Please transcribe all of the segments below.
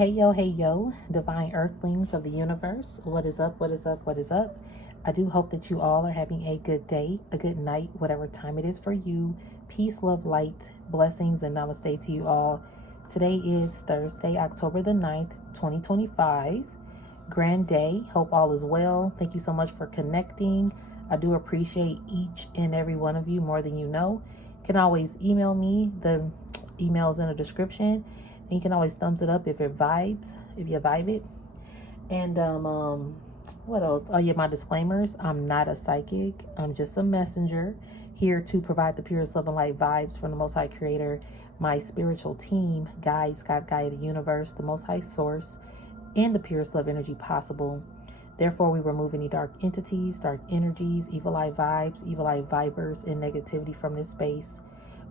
Hey yo, divine earthlings of the universe. What is up? What is up? What is up? I do hope that you all are having a good day, a good night, whatever time it is for you. Peace, love, light, blessings, and namaste to you all. Today is Thursday, October the 9th, 2025. Grand day. Hope all is well. Thank you so much for connecting. I do appreciate each and every one of you more than you know. You can always email me. The email's in the description. And you can always thumbs it up if it vibes, if you vibe it. And what else? Oh yeah, my disclaimers. I'm not a psychic. I'm just a messenger here to provide the purest love and light vibes from the Most High Creator, my spiritual team, guides, God, Gaia, the universe, the Most High Source, and the purest love energy possible. Therefore, we remove any dark entities, dark energies, evil eye vibes, evil eye vibers, and negativity from this space.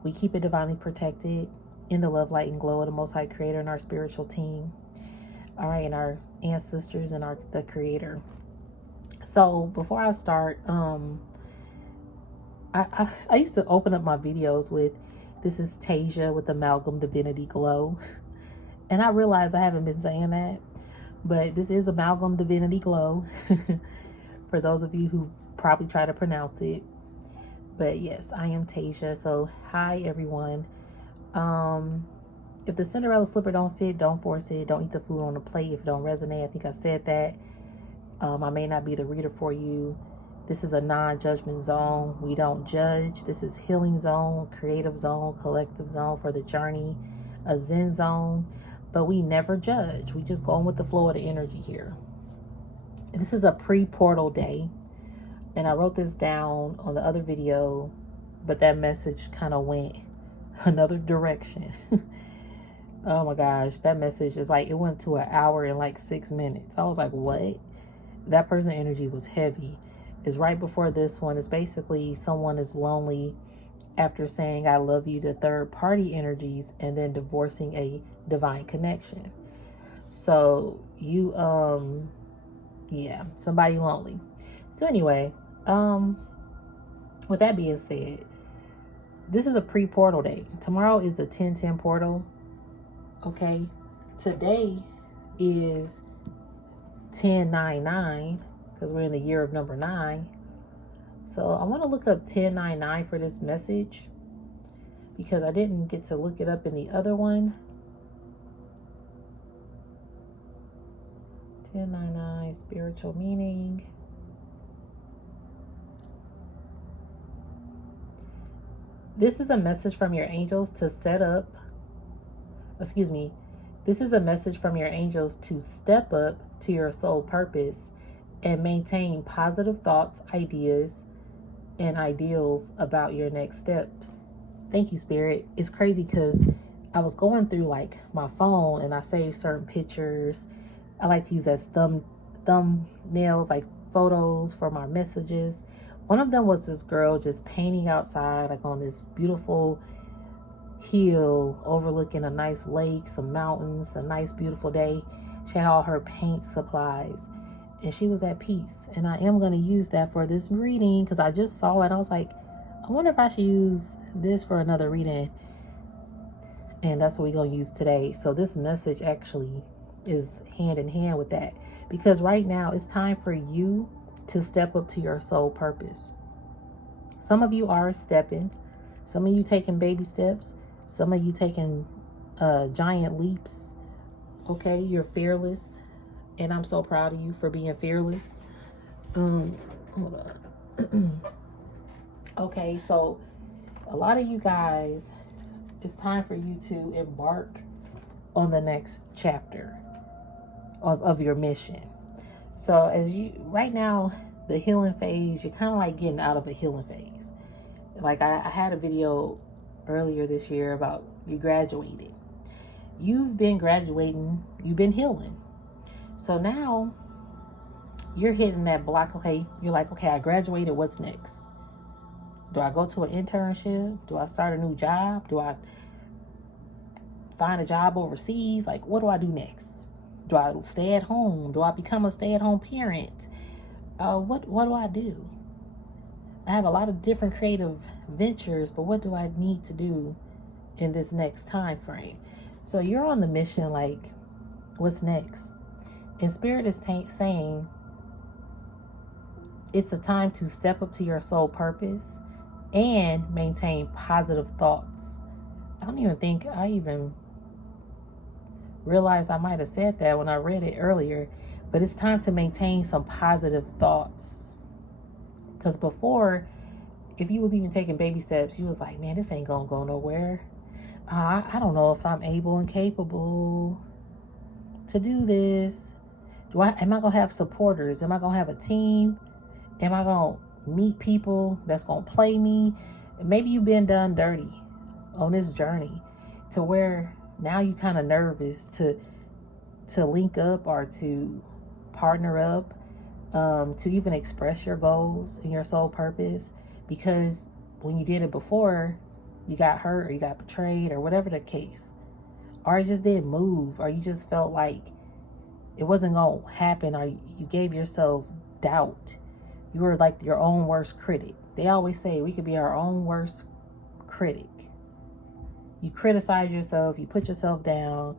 We keep it divinely protected in the love, light, and glow of the Most High Creator and our spiritual team. All right, and our ancestors and the Creator. So before I start, I used to open up my videos with, this is Tasia with Amalgam Divinity Glow. And I realize I haven't been saying that, but this is Amalgam Divinity Glow for those of you who probably try to pronounce it. But yes, I am Tasia. So hi everyone. If the Cinderella slipper don't fit, don't force it. Don't eat the food on the plate if it don't resonate. I think I said that. I may not be the reader for you. This is a non-judgment zone. We don't judge. This is healing zone, creative zone, collective zone for the journey, a Zen zone, but we never judge. We just go on with the flow of the energy here. And this is a pre-portal day. And I wrote this down on the other video, but that message kind of went another direction. Oh my gosh, that message is like, it went to 1 hour and like 6 minutes. I was like, what? That person energy was heavy. It's right before this one. It's basically someone is lonely after saying I love you to third party energies and then divorcing a divine connection. So you yeah, somebody lonely. So anyway, with that being said, this is a pre-portal day. Tomorrow is the 10/10 portal. Okay. Today is 10/9/9 because we're in the year of number 9. So I want to look up 10/9/9 for this message because I didn't get to look it up in the other one. 10/9/9 spiritual meaning. This is a message from your angels to set up, this is a message from your angels to step up to your soul purpose and maintain positive thoughts, ideas, and ideals about your next step. Thank you, Spirit. It's crazy because I was going through like my phone and I saved certain pictures. I like to use as thumbnails, like photos for my messages. One of them was this girl just painting outside, like on this beautiful hill overlooking a nice lake, some mountains, a nice beautiful day. She had all her paint supplies and she was at peace. And I am going to use that for this reading because I just saw it. I was like, I wonder if I should use this for another reading. And that's what we're going to use today. So this message actually is hand in hand with that because right now it's time for you to step up to your soul purpose. Some of you are stepping. Some of you taking baby steps. Some of you taking giant leaps. Okay, you're fearless. And I'm so proud of you for being fearless. Hold on. Okay, so a lot of you guys, it's time for you to embark on the next chapter of your mission. So as you, right now, the healing phase, you're kind of like getting out of a healing phase. Like I had a video earlier this year about you graduated. You've been graduating, you've been healing. So now you're hitting that block. Okay, you're like, okay, I graduated, what's next? Do I go to an internship? Do I start a new job? Do I find a job overseas? Like, what do I do next? Do I stay at home? Do I become a stay-at-home parent? What do I do? I have a lot of different creative ventures, but what do I need to do in this next time frame? So you're on the mission like, What's next? And Spirit is saying it's a time to step up to your soul purpose and maintain positive thoughts. I don't even think I even realized I might have said that when I read it earlier, but it's time to maintain some positive thoughts. Because before, if you was even taking baby steps, you was like, man, this ain't gonna go nowhere. I don't know if I'm able and capable to do this. Am I gonna have supporters? Am I gonna have a team? Am I gonna meet people that's gonna play me? Maybe you've been done dirty on this journey to where now you kind of nervous to link up or to partner up, to even express your goals and your soul purpose, because when you did it before, you got hurt or you got betrayed or whatever the case, or it just didn't move, or you just felt like it wasn't gonna happen, or you gave yourself doubt. You were like your own worst critic. They always say we could be our own worst critic. You criticize yourself, you put yourself down,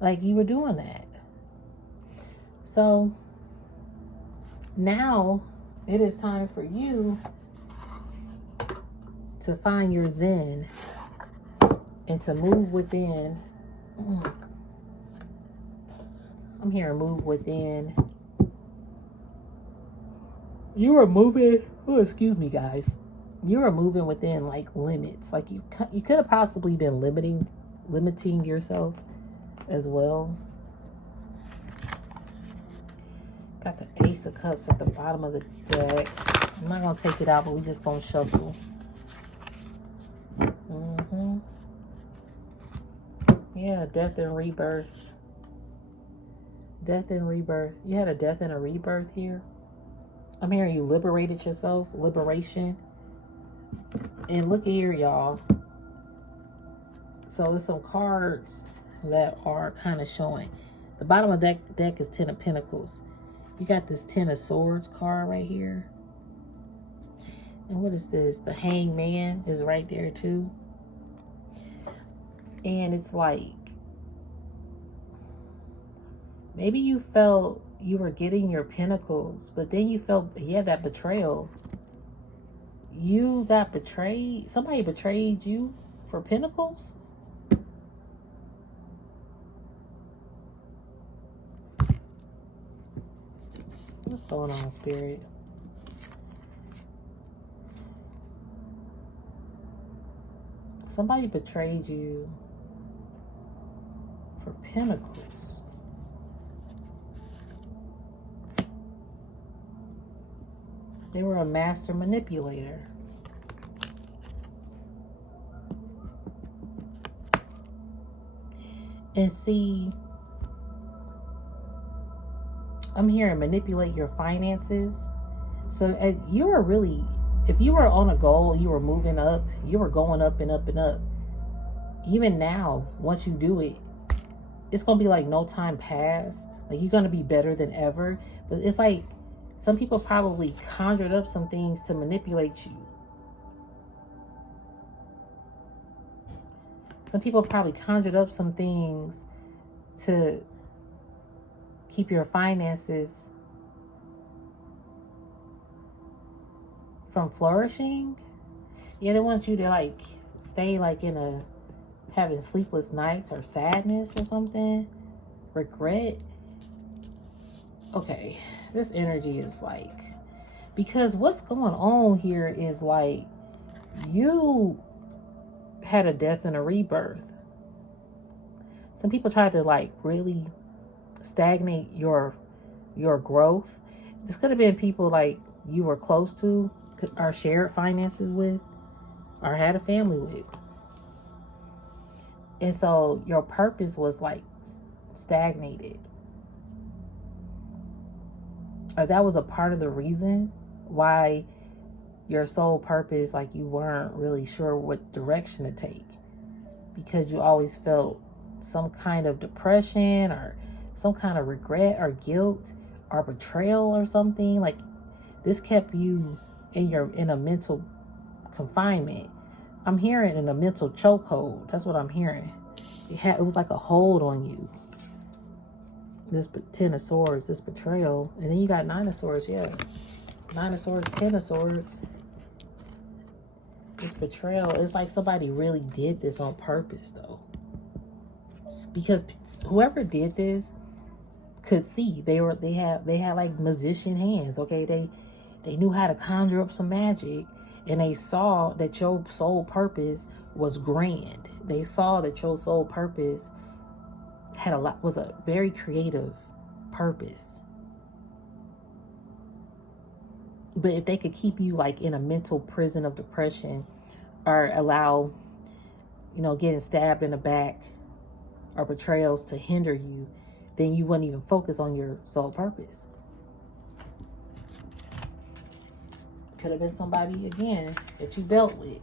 like you were doing that. So now it is time for you to find your zen and to move within. I'm here to move within. You are moving. Oh, excuse me, guys. You are moving within like limits. Like you could have possibly been limiting yourself as well. Got the Ace of Cups at the bottom of the deck. I'm not gonna take it out, but we're just gonna shuffle. Yeah, death and rebirth. Death and rebirth. You had a death and a rebirth here. I'm hearing you liberated yourself. Liberation. And look here, y'all. So there's some cards that are kind of showing. The bottom of that deck is Ten of Pentacles. You got this Ten of Swords card right here. And what is this? The Hangman is right there too. And it's like, maybe you felt you were getting your pentacles, but then you felt, yeah, that betrayal. You got betrayed. Somebody betrayed you for pentacles. What's going on, Spirit? Somebody betrayed you for pentacles. They were a master manipulator. And see, I'm hearing manipulate your finances. So you were really, if you were on a goal, you were moving up, you were going up and up and up. Even now, once you do it, it's going to be like no time passed. Like you're going to be better than ever. But it's like some people probably conjured up some things to manipulate you. Some people probably conjured up some things to keep your finances from flourishing. Yeah, they want you to like stay like in a having sleepless nights or sadness or something. Regret. Okay, this energy is like, because what's going on here is like you had a death and a rebirth. Some people tried to like really stagnate your growth. This could have been people like you were close to or shared finances with or had a family with. And so your purpose was like stagnated. Or that was a part of the reason why your soul purpose, like you weren't really sure what direction to take, because you always felt some kind of depression or some kind of regret or guilt or betrayal or something. Like this kept you in a mental confinement. I'm hearing in a mental chokehold. That's what I'm hearing. It was like a hold on you. This 10 of Swords, this betrayal. And then you got 9 of Swords, yeah. 9 of Swords, 10 of Swords. This betrayal, it's like somebody really did this on purpose, though. Because whoever did this could see. They had like magician hands, okay? They knew how to conjure up some magic, and they saw that your soul purpose was grand. They saw that your soul purpose was a very creative purpose. But if they could keep you like in a mental prison of depression, or allow, getting stabbed in the back or betrayals to hinder you, then you wouldn't even focus on your soul purpose. Could have been somebody, again, that you dealt with.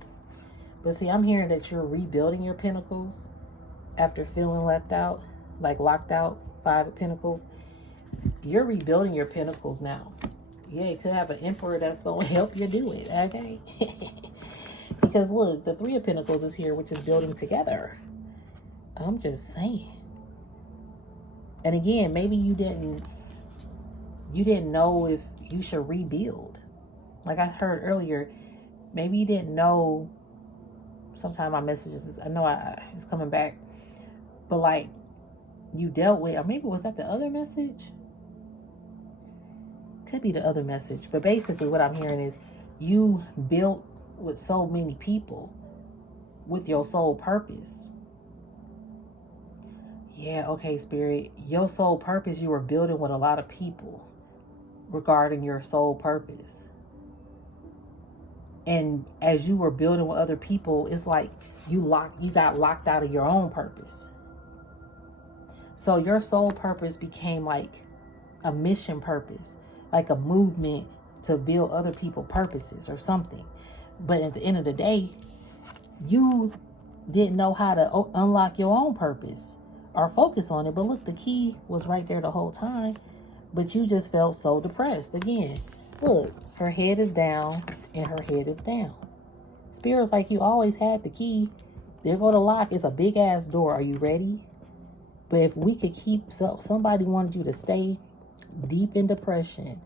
But see, I'm hearing that you're rebuilding your pentacles after feeling left out, like locked out, 5 of Pentacles. You're rebuilding your pentacles now. Yeah, you could have an emperor that's going to help you do it, okay? Because look, the 3 of Pentacles is here, which is building together. I'm just saying. And again, maybe you didn't know if you should rebuild. Like I heard earlier, maybe you didn't know. Sometimes my messages, I know it's coming back. But like, you dealt with, or maybe was that the other message? Could be the other message. But basically what I'm hearing is you built with so many people with your soul purpose. Yeah, okay, Spirit. Your soul purpose, you were building with a lot of people regarding your soul purpose. And as you were building with other people, it's like you got locked out of your own purpose. So your soul purpose became like a mission purpose, like a movement to build other people's purposes or something. But at the end of the day, you didn't know how to unlock your own purpose or focus on it. But look, the key was right there the whole time. But you just felt so depressed. Again, look, her head is down and her head is down. Spirit's like, you always had the key. There go the lock. It's a big ass door. Are you ready? But if we could keep, somebody wanted you to stay deep in depression,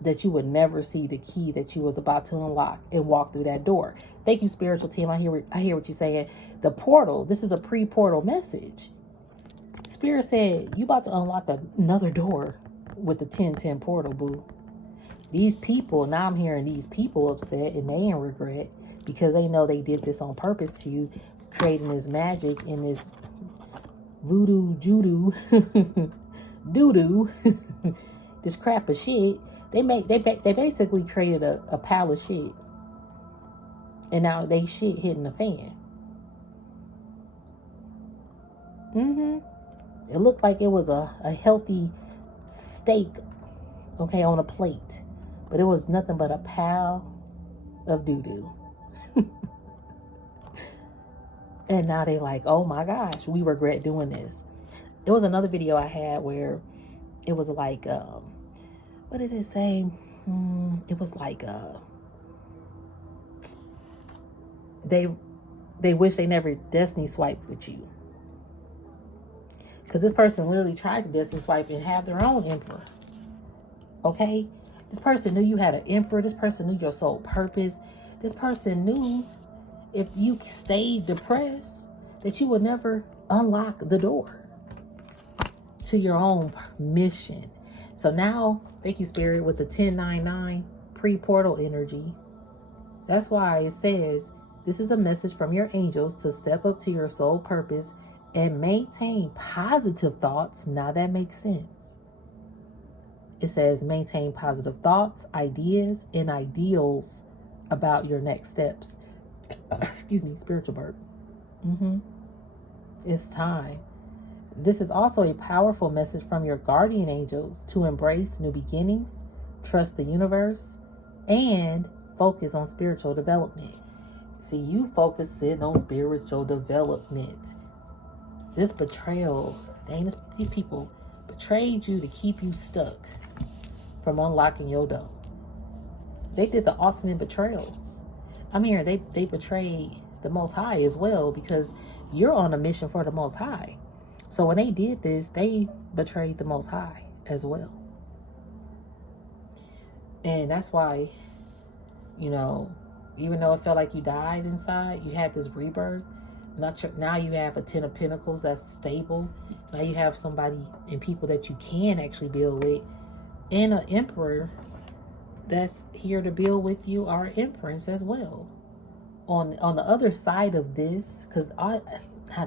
that you would never see the key that you was about to unlock and walk through that door. Thank you, spiritual team. I hear what you're saying. The portal, this is a pre-portal message. Spirit said, you about to unlock another door with the 1010 portal, boo. These people, now I'm hearing these people upset and they in regret because they know they did this on purpose to you, creating this magic and this voodoo, judo, doo-doo, this crap of shit. They basically created a pile of shit. And now they shit hitting the fan. It looked like it was a healthy steak, okay, on a plate. But it was nothing but a pile of doo-doo. And now they like, oh my gosh, we regret doing this. There was another video I had where it was like, what did it say? It was like, they wish they never destiny swiped with you. Because this person literally tried to destiny swipe and have their own emperor. Okay? This person knew you had an emperor. This person knew your soul purpose. This person knew if you stayed depressed that you would never unlock the door to your own mission. So now, thank you, Spirit, with the 1099 pre-portal energy. That's why it says, this is a message from your angels to step up to your soul purpose and maintain positive thoughts. Now that makes sense. It says maintain positive thoughts, ideas, and ideals about your next steps. Excuse me, spiritual burp. It's time. This is also a powerful message from your guardian angels to embrace new beginnings, trust the universe, and focus on spiritual development. See, you focusing on spiritual development. This betrayal, dang, these people betrayed you to keep you stuck from unlocking your door. They did the ultimate betrayal. I'm hearing they betrayed the Most High as well, because you're on a mission for the Most High. So when they did this, they betrayed the Most High as well. And that's why, you know, even though it felt like you died inside, you had this rebirth. Now you have a 10 of Pentacles that's stable. Now you have somebody and people that you can actually build with. And an Emperor that's here to build with you, our Empress as well. On the other side of this, because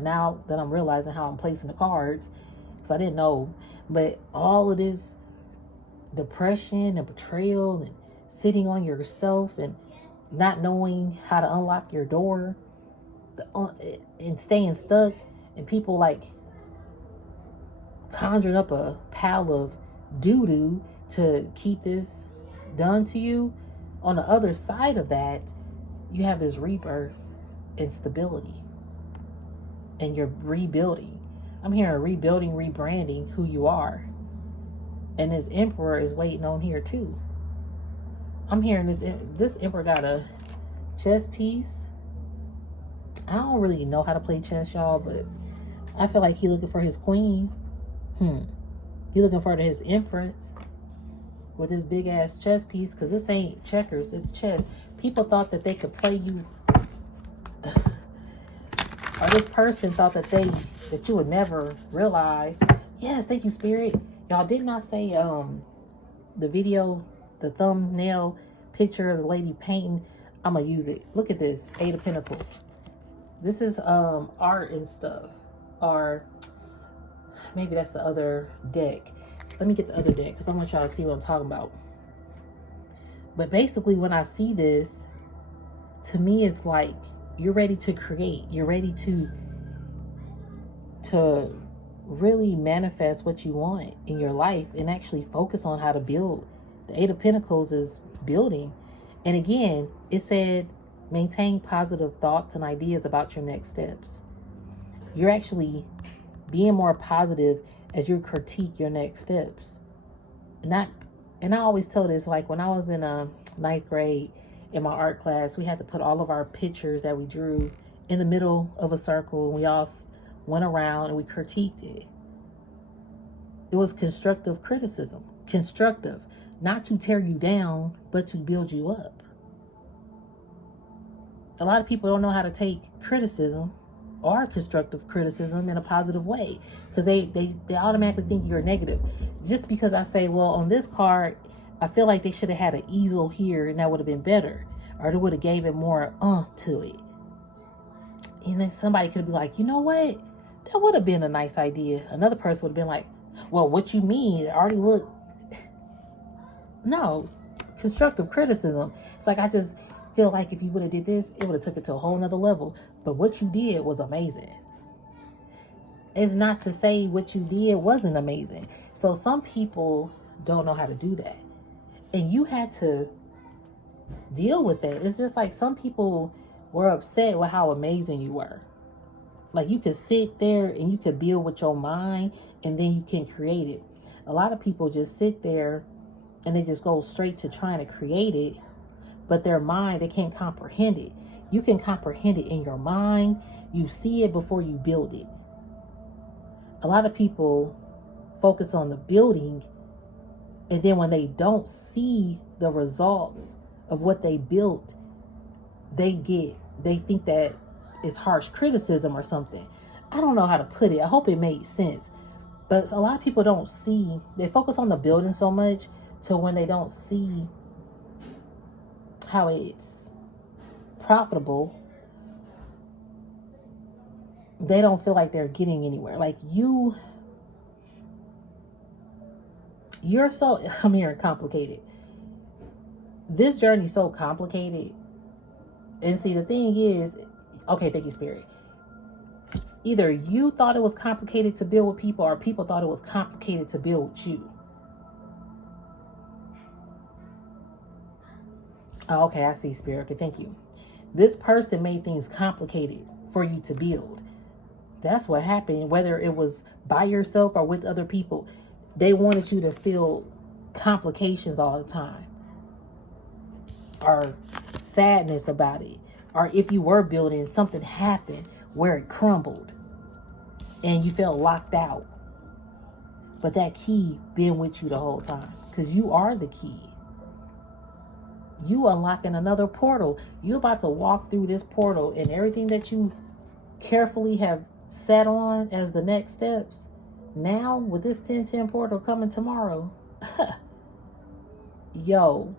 now that I'm realizing how I'm placing the cards, because I didn't know, but all of this depression and betrayal and sitting on yourself and not knowing how to unlock your door and staying stuck, and people like conjuring up a pile of doo-doo to keep this done to you. On the other side of that, you have this rebirth and stability, and you're rebuilding. I'm hearing rebuilding, rebranding who you are. And this Emperor is waiting on here too. I'm hearing this Emperor got a chess piece. I don't really know how to play chess, y'all, but I feel like he looking for his queen. He looking for his Empress with this big ass chess piece, because this ain't checkers, it's chess. People thought that they could play you, or this person thought that you would never realize. Yes, thank you, Spirit. Y'all did not say the video, the thumbnail picture of the lady painting. I'm gonna use it. Look at this, 8 of Pentacles. This is art and stuff, or maybe that's the other deck. Let me get the other deck because I want y'all to see what I'm talking about. But basically, when I see this, to me, it's like you're ready to create. You're ready to really manifest what you want in your life and actually focus on how to build. The 8 of Pentacles is building. And again, it said, maintain positive thoughts and ideas about your next steps. You're actually being more positive as you critique your next steps. And I always tell this, like when I was in 9th grade in my art class, we had to put all of our pictures that we drew in the middle of a circle, and we all went around and we critiqued it. It was constructive criticism. Constructive. Not to tear you down, but to build you up. A lot of people don't know how to take criticism or constructive criticism in a positive way, because they automatically think you're negative. Just because I say, well, on this card, I feel like they should have had an easel here and that would have been better, or they would have gave it more to it. And then somebody could be like, you know what? That would have been a nice idea. Another person would have been like, well, what you mean? It already looked. No, constructive criticism. It's like, I just feel like if you would have did this, it would have took it to a whole nother level. But what you did was amazing. It's not to say what you did wasn't amazing. So some people don't know how to do that. And you had to deal with that. It's just like some people were upset with how amazing you were. Like you could sit there and you could build with your mind and then you can create it. A lot of people just sit there and they just go straight to trying to create it. But their mind, they can't comprehend it. You can comprehend it in your mind. You see it before you build it. A lot of people focus on the building, and then when they don't see the results of what they built, they think that it's harsh criticism or something. I don't know how to put it. I hope it made sense. But a lot of people don't see, they focus on the building so much till when they don't see how it's profitable, they don't feel like they're getting anywhere. Like you're so, I'm hearing complicated. This journey is so complicated. And see, the thing is, okay, thank you, Spirit. Either you thought it was complicated to build with people, or people thought it was complicated to build with you. Oh, okay, I see, Spirit. Okay, thank you. This person made things complicated for you to build. That's what happened, whether it was by yourself or with other people. They wanted you to feel complications all the time, or sadness about it. Or if you were building, something happened where it crumbled. and you felt locked out. But that key been with you the whole time, because you are the key. You unlocking another portal. You about to walk through this portal, and everything that you carefully have set on as the next steps, now with this 1010 portal coming tomorrow, yo,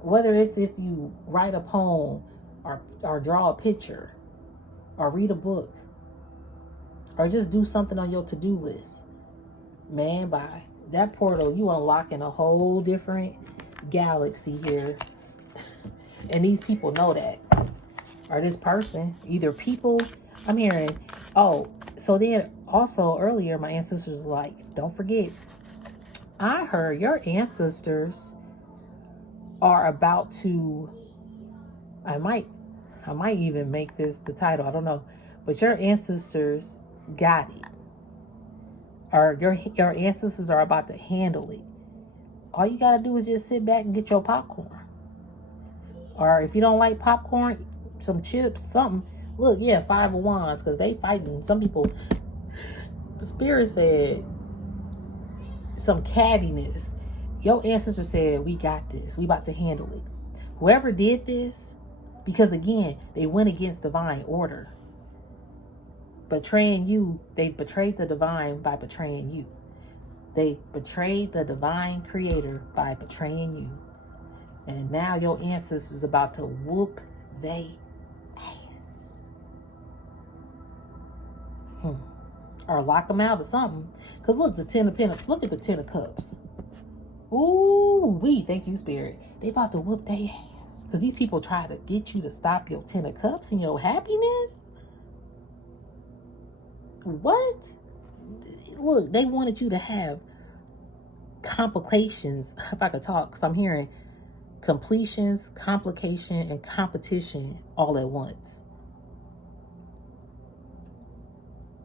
whether it's if you write a poem or draw a picture or read a book or just do something on your to-do list, man, by that portal, you unlocking a whole different galaxy here. And these people know that. Or this person, either people, I'm hearing, oh, so then also earlier, my ancestors was like, don't forget, I heard your ancestors are about to, I might even make this the title, I don't know, but your ancestors got it. Or your ancestors are about to handle it. All you got to do is just sit back and get your popcorn. Or if you don't like popcorn, some chips, something. Look, yeah, 5 of Wands, because they fighting. Some people, Spirit said, some cattiness. Your ancestor said, we got this. We about to handle it. Whoever did this, because again, they went against divine order. Betraying you, they betrayed the divine by betraying you. They betrayed the divine creator by betraying you. And now your ancestors about to whoop they ass. Or lock them out or something. Because look, the 10 of Pentacles. Look at the 10 of Cups. Ooh, thank you, Spirit. They about to whoop their ass. Because these people try to get you to stop your 10 of Cups and your happiness. What? Look, they wanted you to have complications. If I could talk, because I'm hearing completions, complication, and competition all at once.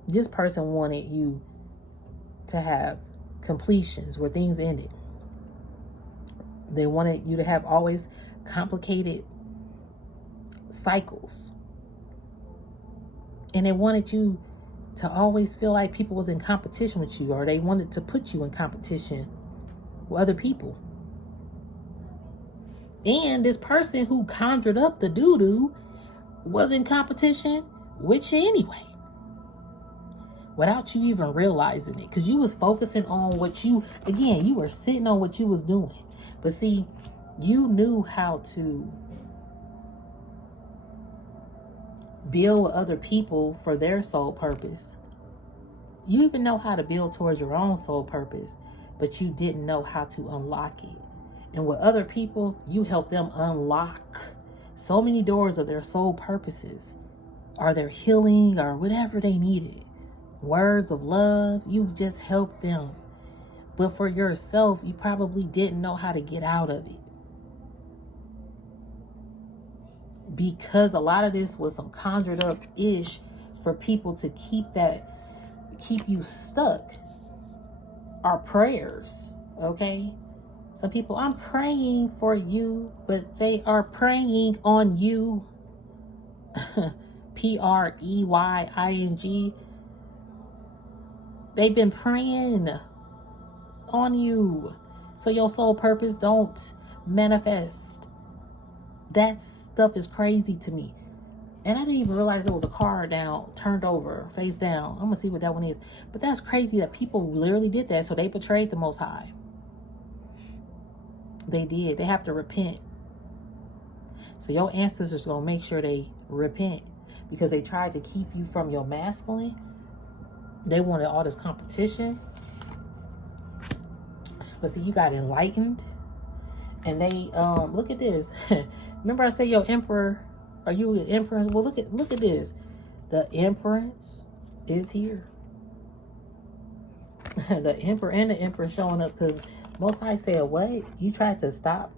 This person wanted you to have completions where things ended. They wanted you to have always complicated cycles. And they wanted you to always feel like people was in competition with you, or they wanted to put you in competition with other people. And this person who conjured up the doo-doo was in competition with you anyway, without you even realizing it, because you was focusing on what you, again, you were sitting on what you was doing. But see, you knew how to build with other people for their soul purpose. You even know how to build towards your own soul purpose, but you didn't know how to unlock it. And with other people, you help them unlock so many doors of their soul purposes, or their healing, or whatever they needed. Words of love, you just help them. But for yourself, you probably didn't know how to get out of it. Because a lot of this was some conjured up ish for people to keep you stuck. Our prayers, okay? Some people, I'm praying for you, but they are praying on you. Preying. They've been praying on you, so your soul purpose don't manifest. That stuff is crazy to me. And I didn't even realize there was a car down, turned over, face down. I'm gonna see what that one is. But that's crazy that people literally did that. So they betrayed the Most High. They did. They have to repent. So your ancestors gonna make sure they repent, because they tried to keep you from your masculine. They wanted all this competition. But see, you got enlightened. And they, look at this. Remember I said your emperor, are you an empress? Well, look at this. The empress is here. The emperor and the empress showing up, because Most High said, what? You tried to stop?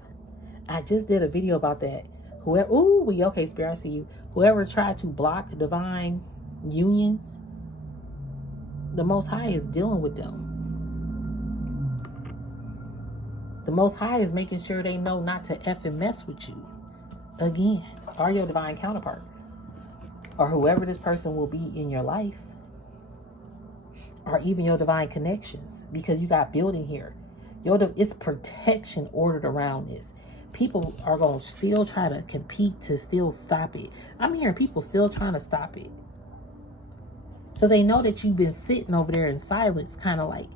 I just did a video about that. Whoever, okay, Spirit, I see you. Whoever tried to block divine unions, the Most High is dealing with them. The Most High is making sure they know not to effing mess with you again, or your divine counterpart, or whoever this person will be in your life. or even your divine connections, because you got building here. It's protection ordered around this. People are going to still try to compete to still stop it. I'm hearing people still trying to stop it. Because they know that you've been sitting over there in silence, kind of like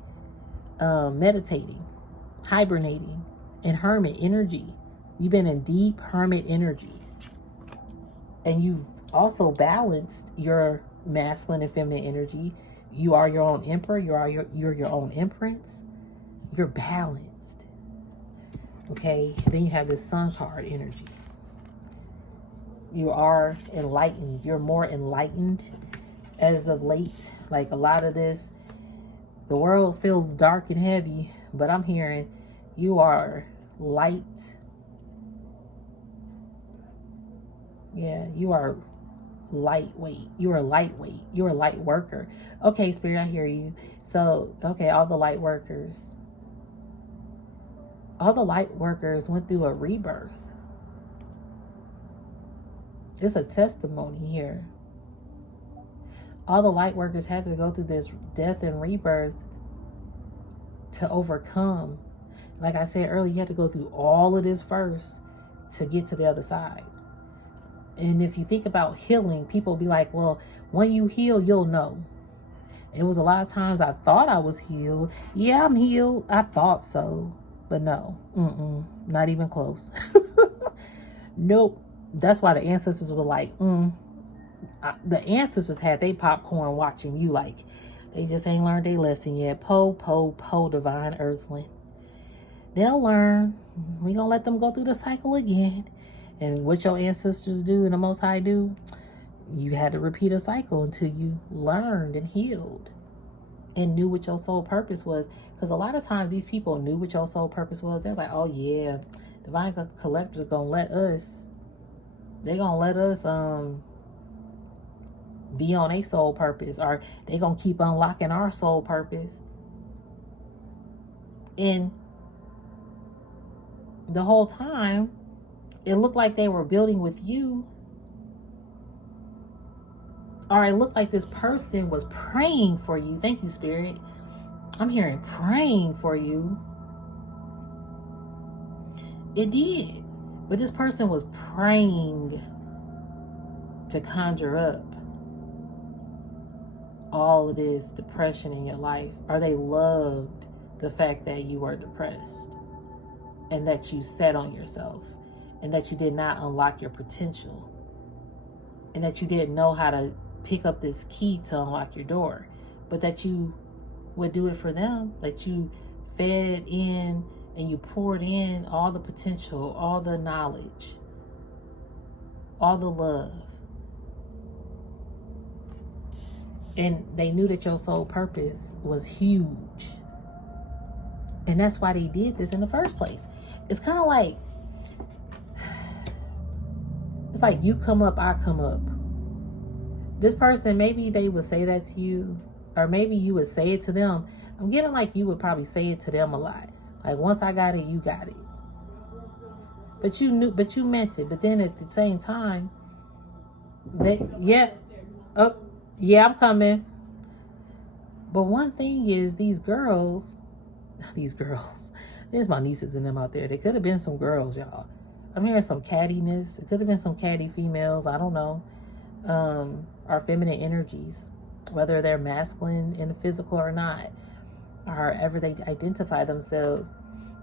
meditating, hibernating, in hermit energy. You've been in deep hermit energy. And you've also balanced your masculine and feminine energy. You are your own emperor. You're your own empress. You're balanced. Okay? And then you have this sun card energy. You are enlightened. You're more enlightened as of late. Like a lot of this, the world feels dark and heavy, but I'm hearing you are light. Yeah, you are lightweight. You are lightweight. You're a light worker. Okay, Spirit, I hear you. So, okay, all the light workers. All the light workers went through a rebirth. It's a testimony here. All the light workers had to go through this death and rebirth to overcome. Like I said earlier, you had to go through all of this first to get to the other side. And if you think about healing, people be like, well, when you heal, you'll know. It was a lot of times I thought I was healed. Yeah, I'm healed. I thought so. But no, not even close. Nope. That's why the ancestors were like, the ancestors had they popcorn watching you, like they just ain't learned their lesson yet. Po, divine earthling. They'll learn. We gonna let them go through the cycle again. And what your ancestors do and the Most High do, you had to repeat a cycle until you learned and healed and knew what your soul purpose was. Because a lot of times these people knew what your soul purpose was. They was like, oh yeah, divine collectors gonna let us. They gonna let us be on a soul purpose, or they gonna keep unlocking our soul purpose. And the whole time, it looked like they were building with you, or it looked like this person was praying for you. Thank you, Spirit. I'm hearing praying for you. It did. But this person was praying to conjure up all of this depression in your life, or they loved the fact that you were depressed and that you sat on yourself and that you did not unlock your potential and that you didn't know how to pick up this key to unlock your door, but that you would do it for them, that you fed in and you poured in all the potential, all the knowledge, all the love. And they knew that your soul purpose was huge. And that's why they did this in the first place. It's kind of like, it's like you come up, I come up. This person, maybe they would say that to you, or maybe you would say it to them. I'm getting like you would probably say it to them a lot. Like, once I got it, you got it. But you knew, but you meant it. But then at the same time, yeah, I'm coming. But one thing is, these girls, there's my nieces and them out there. They could have been some girls, y'all. I'm hearing some cattiness. It could have been some catty females. I don't know. Our feminine energies, whether they're masculine in the physical or not, or however they identify themselves.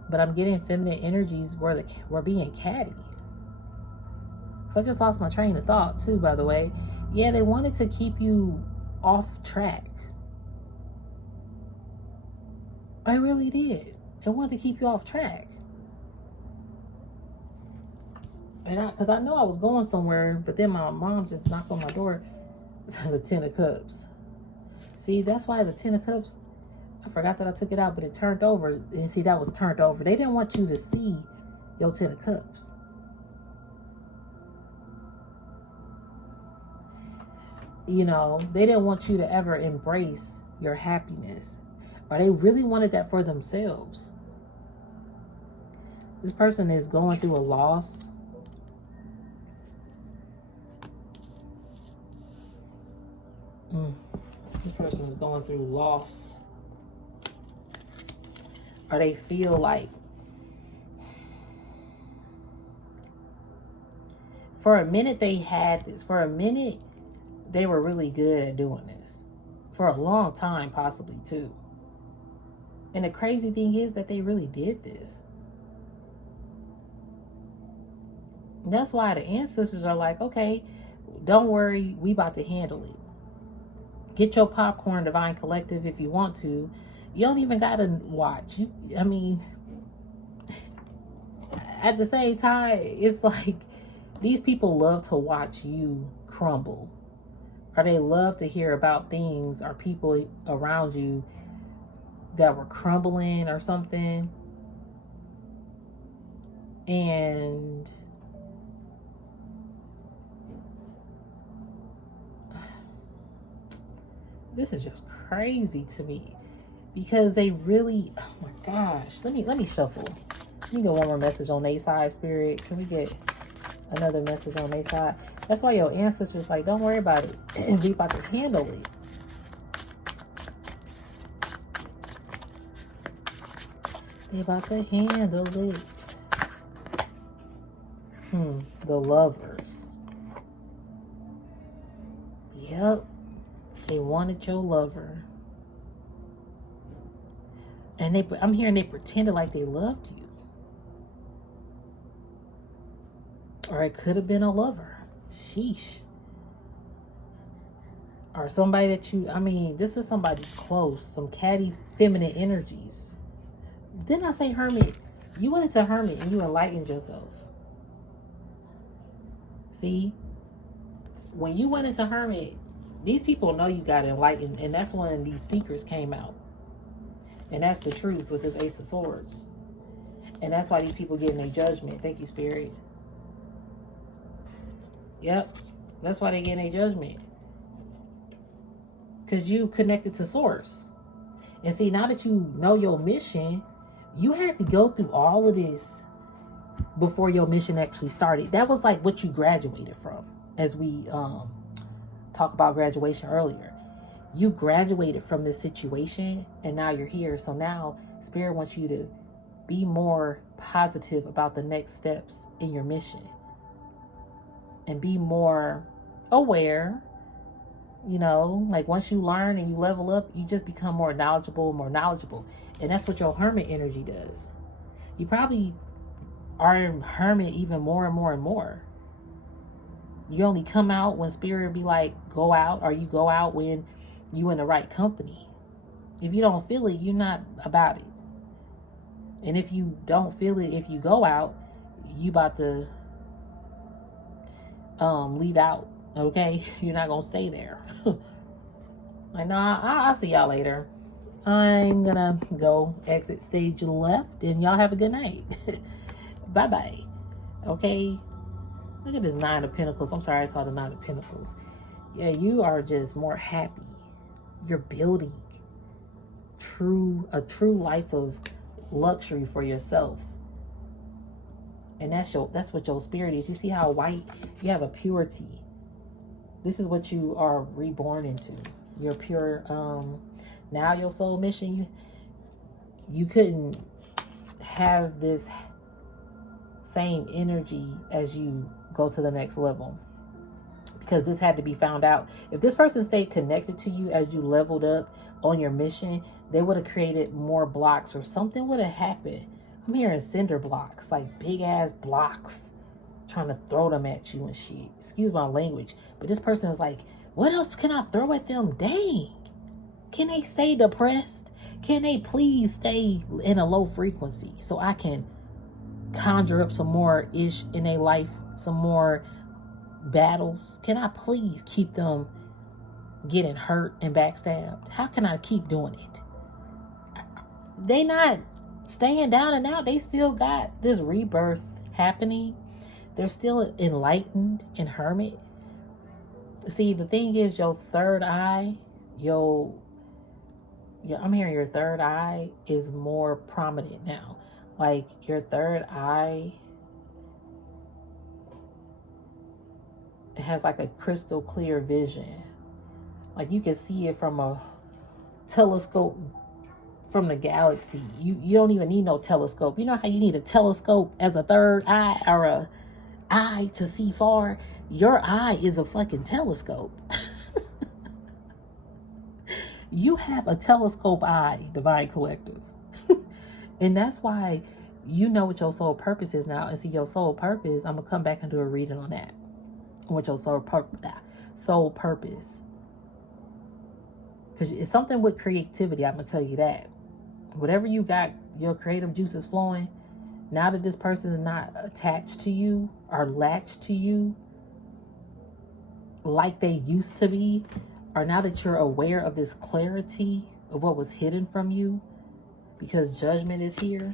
But I'm getting feminine energies where we're being catty. So I just lost my train of thought too, by the way. Yeah, they wanted to keep you off track. I really did. They wanted to keep you off track. And because I know I was going somewhere, but then my mom just knocked on my door. The 10 of Cups. See, that's why the 10 of Cups, I forgot that I took it out, but it turned over. And see, that was turned over. They didn't want you to see your 10 of Cups. You know, they didn't want you to ever embrace your happiness. Or they really wanted that for themselves. This person is going through a loss. This person is going through loss. Or they feel like, for a minute they had this. For a minute, they were really good at doing this. For a long time, possibly, too. And the crazy thing is that they really did this. And that's why the ancestors are like, okay, don't worry, we about to handle it. Get your popcorn, Divine Collective, if you want to. You don't even gotta watch. I mean, at the same time, it's like these people love to watch you crumble. Or they love to hear about things or people around you that were crumbling or something. And this is just crazy to me, because they really, oh my gosh, let me shuffle. Let me get one more message on their side, Spirit. Can we get another message on their side? That's why your ancestors like, don't worry about it. We about to handle it. They about to handle it. The Lovers. Yep. They wanted your lover. And I'm hearing they pretended like they loved you. Or it could have been a lover. Sheesh. Or somebody that this is somebody close. Some catty, feminine energies. Didn't I say hermit? You went into hermit and you enlightened yourself. See? When you went into hermit, these people know you got enlightened. And that's when these secrets came out. And that's the truth with this Ace of Swords. And that's why these people getting their judgment. Thank you, Spirit. Yep. That's why they getting their judgment. Because you connected to Source. And see, now that you know your mission, you had to go through all of this before your mission actually started. That was like what you graduated from. As we talk about graduation earlier. You graduated from this situation and now you're here. So now Spirit wants you to be more positive about the next steps in your mission. And be more aware. You know, like once you learn and you level up, you just become more knowledgeable. And that's what your hermit energy does. You probably are in hermit even more and more and more. You only come out when Spirit be like, go out, or you go out when you in the right company. If you don't feel it, you're not about it. And if you don't feel it, if you go out, you about to leave out. Okay, you're not gonna stay there. Like, nah, I'll see y'all later. I'm gonna go exit stage left, and y'all have a good night. Bye bye. Okay. Look at this 9 of Pentacles. I'm sorry, I saw the 9 of Pentacles. Yeah, you are just more happy. You're building a true life of luxury for yourself. And that's what your spirit is. You see how white? You have a purity. This is what you are reborn into. You're pure. Now your soul mission, you couldn't have this same energy as you go to the next level, because this had to be found out. If this person stayed connected to you as you leveled up on your mission, they would have created more blocks, or something would have happened. I'm hearing cinder blocks, like big ass blocks, trying to throw them at you and shit. Excuse my language, but this person was like, what else can I throw at them? Dang. Can they stay depressed? Can they please stay in a low frequency so I can conjure up some more ish in their life, some more battles? Can I please keep them getting hurt and backstabbed? How can I keep doing it? They not staying down and out. They still got this rebirth happening. They're still enlightened and hermit. See, the thing is, your third eye, I'm hearing your third eye is more prominent now. Like your third eye has like a crystal clear vision. Like you can see it from telescope from the galaxy. You don't even need no telescope. You know how you need a telescope as a third eye or a eye to see far? Your eye is a fucking telescope. You have a telescope eye, Divine Collective. And that's why you know what your soul purpose is now. And see, your soul purpose, I'm going to come back and do a reading on that. What your soul purpose. Because it's something with creativity, I'm going to tell you that. Whatever you got, your creative juices flowing, now that this person is not attached to you or latched to you like they used to be, or now that you're aware of this clarity of what was hidden from you, because judgment is here.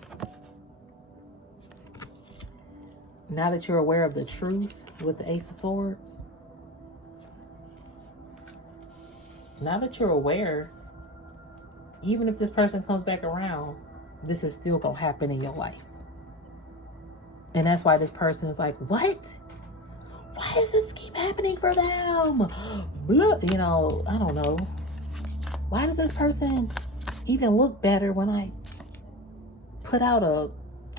Now that you're aware of the truth with the Ace of Swords, now that you're aware, even if this person comes back around, this is still going to happen in your life. And that's why this person is like, what? Why does this keep happening for them? Blah, you know, I don't know. Why does this person even look better when I put out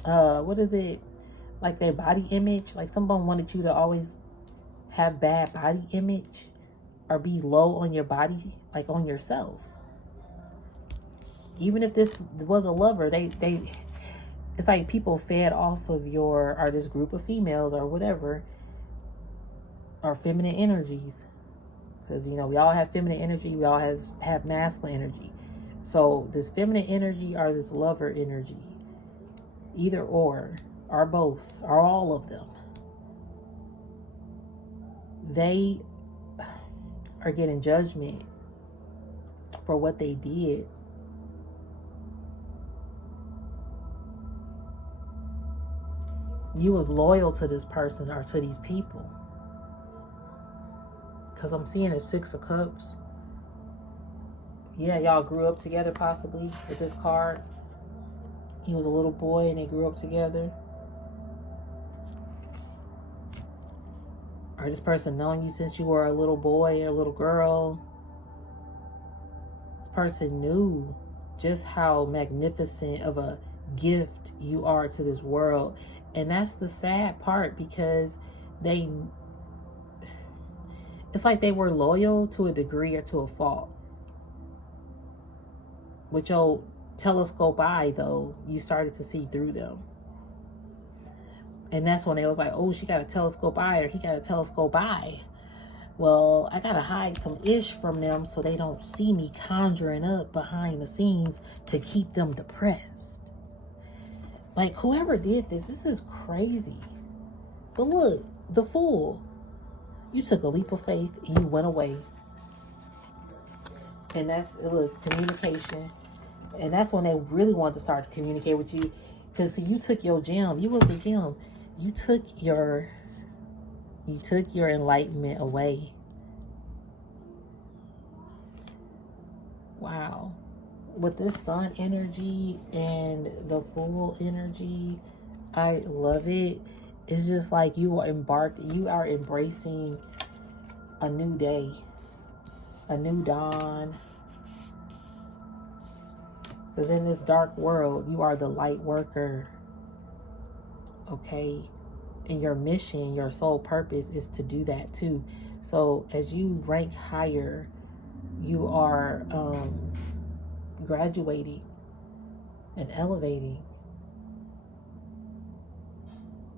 what is it? Like their body image? Like someone wanted you to always have bad body image or be low on your body, like on yourself. Even if this was a lover, it's like people fed off of or this group of females or whatever, or feminine energies. Because, you know, we all have feminine energy. We all have masculine energy. So this feminine energy or this lover energy, either or both, or all of them, they are getting judgment for what they did. You was loyal to this person or to these people. Because I'm seeing a 6 of Cups. Yeah, y'all grew up together possibly with this card. He was a little boy and they grew up together. Or this person knowing you since you were a little boy or a little girl. This person knew just how magnificent of a gift you are to this world. And that's the sad part, because it's like they were loyal to a degree or to a fault. With your telescope eye, though, you started to see through them. And that's when they was like, oh, she got a telescope eye or he got a telescope eye. Well, I got to hide some ish from them so they don't see me conjuring up behind the scenes to keep them depressed. Like, whoever did this is crazy. But look, the Fool. You took a leap of faith and you went away. And that's, look, communication. And that's when they really wanted to start to communicate with you. Because, see, you took your gem. You was a gem. You took your enlightenment away. Wow. With this Sun energy and the Fool energy, I love it. It's just like you are embracing a new day, a new dawn. Because in this dark world, you are the light worker. Okay? And your mission, your soul purpose is to do that too. So as you rank higher, you are graduating and elevating.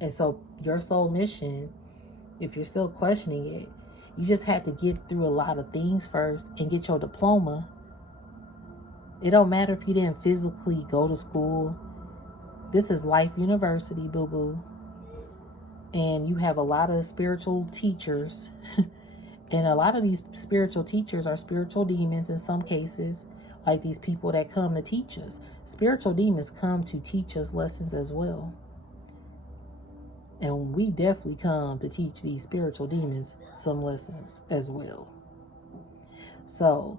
And so your soul mission, if you're still questioning it, you just have to get through a lot of things first and get your diploma. It don't matter if you didn't physically go to school. This is Life University, boo-boo. And you have a lot of spiritual teachers. And a lot of these spiritual teachers are spiritual demons in some cases. Like these people that come to teach us. Spiritual demons come to teach us lessons as well. And we definitely come to teach these spiritual demons some lessons as well. So,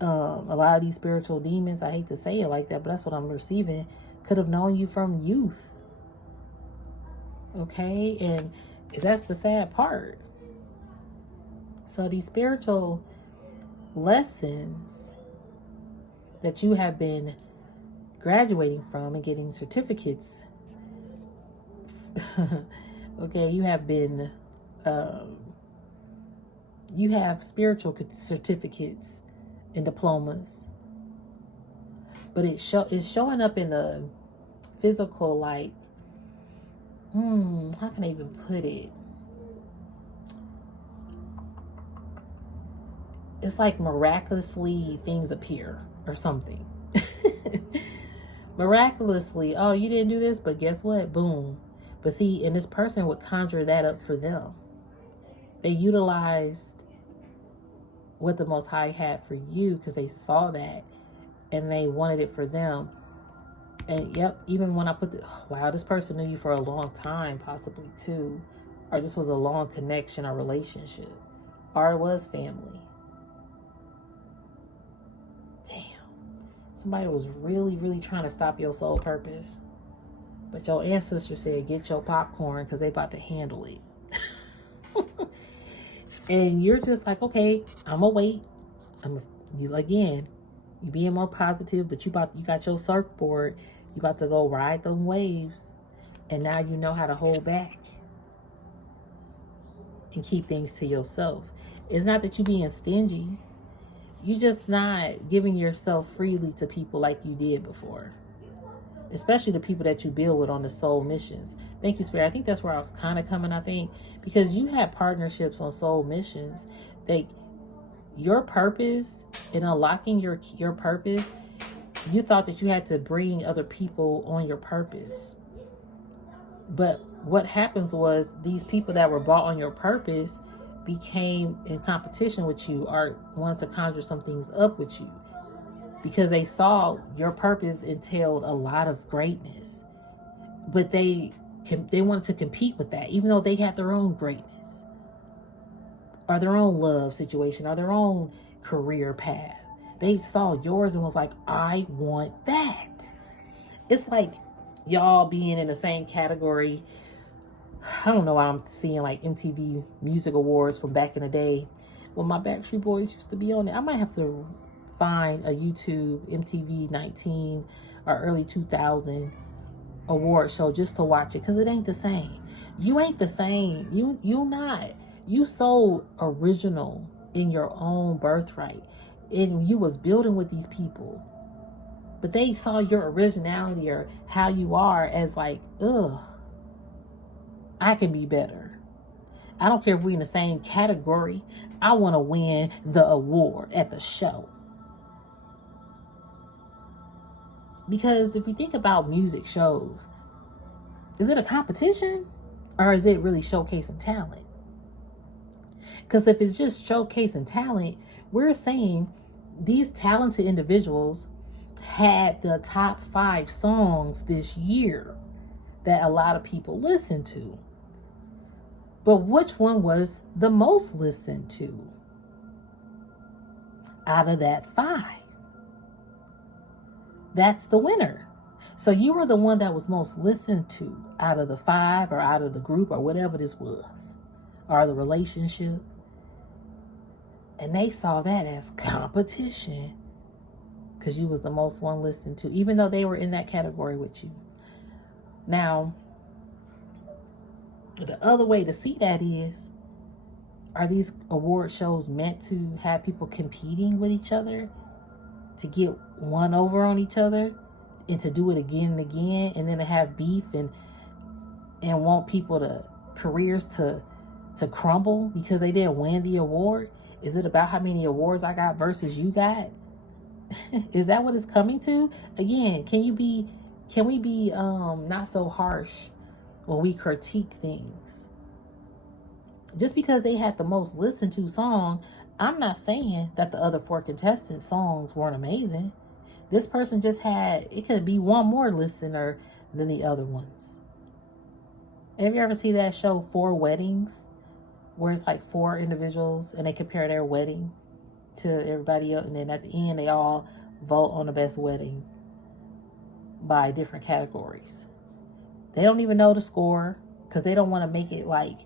a lot of these spiritual demons, I hate to say it like that, but that's what I'm receiving, could have known you from youth. Okay? And that's the sad part. So these spiritual lessons that you have been graduating from and getting certificates. Okay, you have been, you have spiritual certificates and diplomas, but it's showing up in the physical, like, how can I even put it? It's like miraculously things appear or something. Miraculously, oh, you didn't do this, but guess what? Boom. But see, and this person would conjure that up for them. They utilized what the Most High had for you because they saw that and they wanted it for them. And yep, even when I put wow, this person knew you for a long time, possibly too. Or this was a long connection or relationship. Or it was family. Damn. Somebody was really, really trying to stop your soul purpose. But your ancestor said, get your popcorn because they about to handle it. And you're just like, okay, I'm going to wait. You being more positive, but you got your surfboard. You about to go ride them waves. And now you know how to hold back and keep things to yourself. It's not that you being stingy. You just not giving yourself freely to people like you did before. Especially the people that you build with on the soul missions. Thank you, Spirit. I think that's where I was kind of coming, because you had partnerships on soul missions. Your purpose in unlocking your purpose, you thought that you had to bring other people on your purpose. But what happens was these people that were brought on your purpose became in competition with you or wanted to conjure some things up with you. Because they saw your purpose entailed a lot of greatness. But they wanted to compete with that, even though they had their own greatness. Or their own love situation, or their own career path. They saw yours and was like, I want that. It's like y'all being in the same category. I don't know why I'm seeing like MTV Music Awards from back in the day when my Backstreet Boys used to be on it. I might have to find a YouTube MTV 19 or early 2000 award show just to watch it, because it ain't the same. You ain't the same. You not. You so original in your own birthright, and you was building with these people, but they saw your originality or how you are as like, ugh, I can be better. I don't care if we're in the same category. I want to win the award at the show. Because if you think about music shows, is it a competition or is it really showcasing talent? Because if it's just showcasing talent, we're saying these talented individuals had the top 5 songs this year that a lot of people listened to. But which one was the most listened to out of that 5? That's the winner. So you were the one that was most listened to out of the 5 or out of the group or whatever this was, or the relationship. And they saw that as competition because you was the most one listened to, even though they were in that category with you. Now, the other way to see that is, are these award shows meant to have people competing with each other to get one over on each other and to do it again and again, and then to have beef and want people careers to crumble because they didn't win the award? Is it about how many awards I got versus you got? Is that what it's coming to? Again, can we be not so harsh when we critique things? Just because they had the most listened to song, I'm not saying that the other 4 contestants' songs weren't amazing. This person just it could be one more listener than the other ones. Have you ever seen that show, 4 Weddings? Where it's like 4 individuals and they compare their wedding to everybody else. And then at the end, they all vote on the best wedding by different categories. They don't even know the score because they don't want to make it like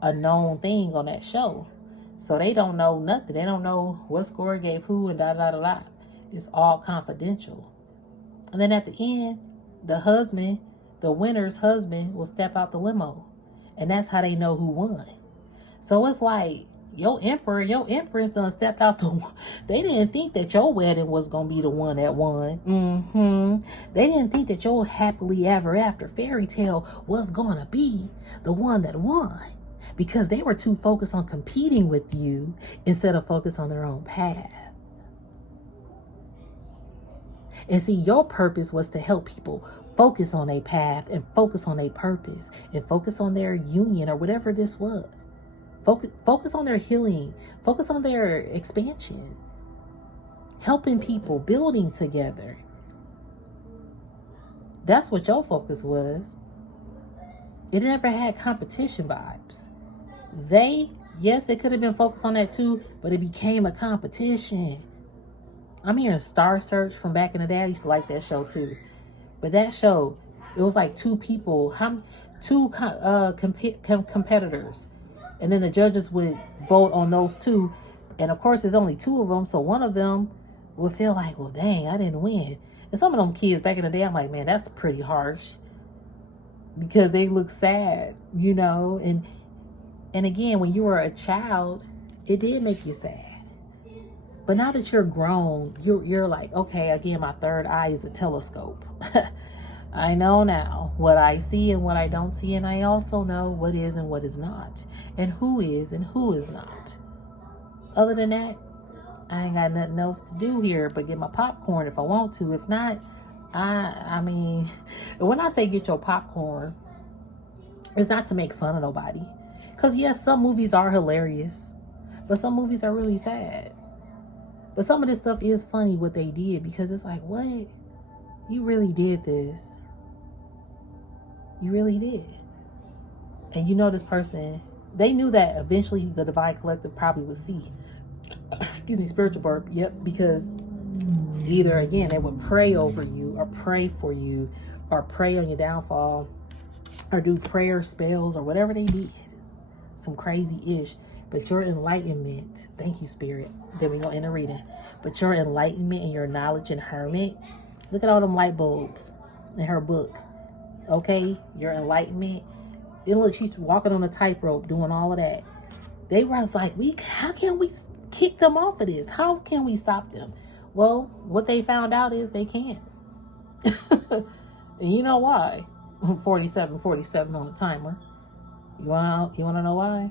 a known thing on that show. So they don't know nothing. They don't know what score gave who and da da da da. It's all confidential. And then at the end, the husband, the winner's husband, will step out the limo. And that's how they know who won. So it's like, your emperor, your empress done stepped out the... They didn't think that your wedding was going to be the one that won. They didn't think that your happily ever after fairy tale was going to be the one that won. Because they were too focused on competing with you instead of focused on their own path. And see, your purpose was to help people focus on a path and focus on a purpose and focus on their union or whatever this was. Focus on their healing. Focus on their expansion. Helping people, building together. That's what your focus was. It never had competition vibes. Yes, they could have been focused on that too, but it became a competition. I'm hearing Star Search from back in the day. I used to like that show too. But that show, it was like two people, two competitors. And then the judges would vote on those two. And of course, there's only two of them. So one of them would feel like, well, dang, I didn't win. And some of them kids back in the day, I'm like, man, that's pretty harsh. Because they look sad, you know. And again, when you were a child, it did make you sad. But now that you're grown, you're like, okay, again, my third eye is a telescope. I know now what I see and what I don't see, and I also know what is and what is not, and who is not. Other than that, I ain't got nothing else to do here but get my popcorn if I want to. If not, I mean, when I say get your popcorn, it's not to make fun of nobody. Because yes, some movies are hilarious, but some movies are really sad. But some of this stuff is funny what they did, because it's like, what? You really did this. You really did. And you know this person, they knew that eventually the Divine Collective probably would see. Excuse me, spiritual burp. Yep, because either, again, they would pray over you or pray for you or pray on your downfall or do prayer spells or whatever they did. Some crazy-ish. But your enlightenment, thank you, Spirit. Then we go in the reading. But your enlightenment and your knowledge and hermit, look at all them light bulbs in her book. Okay, your enlightenment. And look, she's walking on a tightrope doing all of that. They was like, how can we kick them off of this? How can we stop them? Well, what they found out is they can't. And you know why? 47 on the timer. You wanna know why?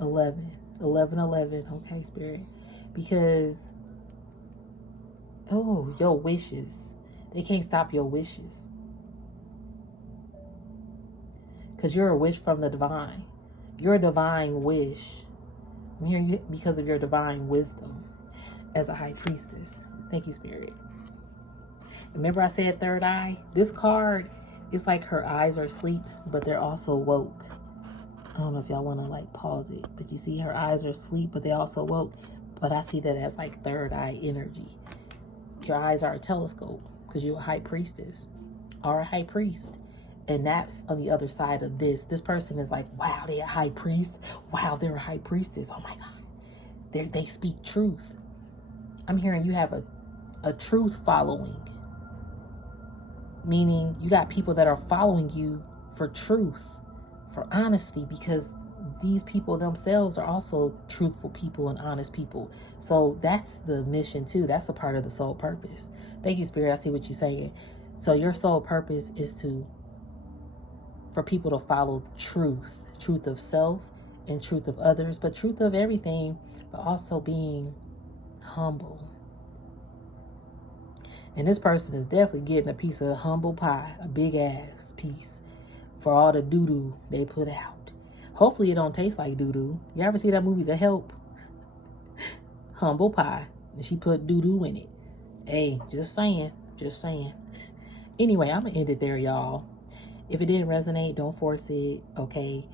11. Okay, Spirit. Because, your wishes. They can't stop your wishes. Because you're a wish from the divine. You're a divine wish. I'm here because of your divine wisdom as a high priestess. Thank you, Spirit. Remember I said third eye? This card, it's like her eyes are asleep, but they're also woke. I don't know if y'all want to like pause it, but you see her eyes are asleep, but they also woke. But I see that as like third eye energy. Your eyes are a telescope because you're a high priestess or a high priest. And that's on the other side of this. This person is like, wow, they're a high priest. Wow, they're a high priestess. Oh my God. They speak truth. I'm hearing you have a truth following. Meaning you got people that are following you for truth, for honesty, because these people themselves are also truthful people and honest people. So that's the mission too. That's a part of the soul purpose. Thank you, Spirit. I see what you're saying. So your soul purpose is for people to follow truth of self and truth of others, but truth of everything, but also being humble. And this person is definitely getting a piece of humble pie, a big ass piece for all the doo-doo they put out. Hopefully it don't taste like doo-doo. You ever see that movie, The Help? Humble pie. And she put doo-doo in it. Hey, just saying. Anyway, I'm going to end it there, y'all. If it didn't resonate, don't force it, okay?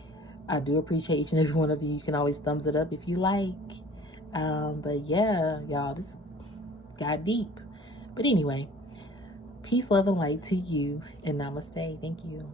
I do appreciate each and every one of you. You can always thumbs it up if you like. But yeah, y'all, this got deep. But anyway, peace, love, and light to you. And namaste. Thank you.